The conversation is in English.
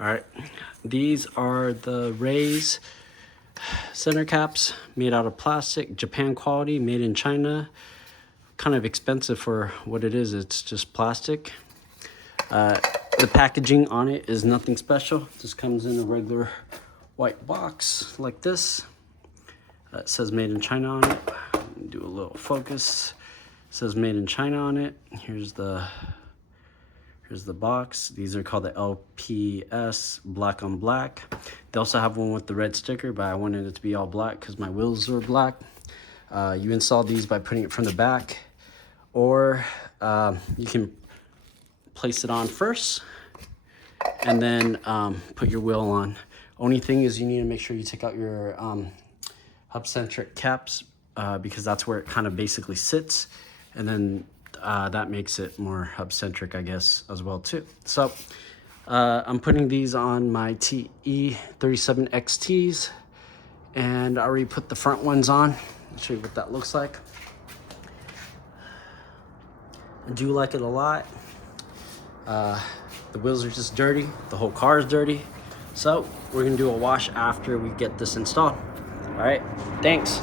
All right, these are the Rays center caps made out of plastic, Japan quality, made in China. Kind of expensive for what it is. It's just plastic. The packaging on it is nothing special. It just comes in a regular white box like this. It says made in China on it. Do a little focus. It says made in China on it. Here's the box. These are called the LPS black on black. They also have one with the red sticker, but I wanted it to be all black because my wheels are black. You install these by putting it from the back, or you can place it on first and then put your wheel on. Only thing is you need to make sure you take out your hub-centric caps because that's where it kind of basically sits, and then that makes it more hub-centric, I guess, as well too. So I'm putting these on my TE37XTs, and I already put the front ones on. I'll show you what that looks like. I do like it a lot. The wheels are just dirty. The whole car is dirty. So we're gonna do a wash after we get this installed. All right, thanks.